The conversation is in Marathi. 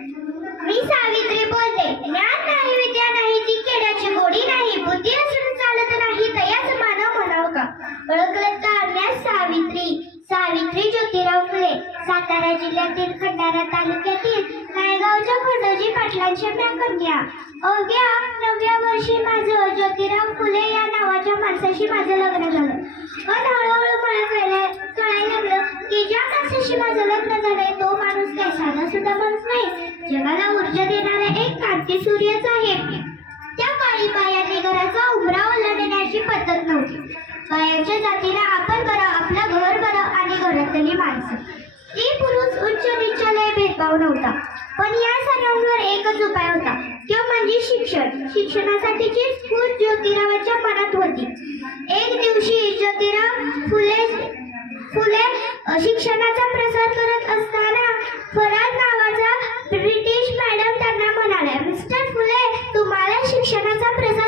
मी सावित्री बोलते. ज्ञान नाही, विद्या नाही, ती केड्याची गोडी नाही. बुद्धी असून चालत नाही, तयाच मानव म्हणावं का? ओळखलं का म्या सावित्री? सावित्री ज्योतिराव फुले. सातारा जिल्ह्यातील खंडाळा तालुक्यातील नायगावच्या खंडोजी पाटलांच्या म्या कन्या. अवघ्या 9व्या वर्षी माझं ज्योतिराव फुले या नावाच्या माणसाशी माझं लग्न झालं. पण हळूहळू मला कळायला लागलं की ज्या माणसाशी माझं लग्न झालंय तो माणूस काही साधा सुद्धा माणूस नाही, जगाला ऊर्जा देणारा एक क्रांती सूर्यच आहे. त्या काळी बायांनी घराचा उंबरा ओलांडण्याची पद्धत नव्हती. बायांच्या जातीला आपण बरं, आपलं घर बरं आणि घरातली माणसं. स्त्री पुरुष उच्च नीचाला भेदभाव नव्हता. पण या सर्वांवर एकच उपाय होता, तो म्हणजे शिक्षण. शिक्षणासाठीची स्फूर्त ज्योतिरावांच्या मनात होती. एक दिवशी ज्योतिराव फुले शिक्षणाचा प्रसार करत असताना फराद नावाचा ब्रिटिश मॅडम त्यांना म्हणाल्या, मिस्टर फुले, तुम्हाला शिक्षणाचा प्रसार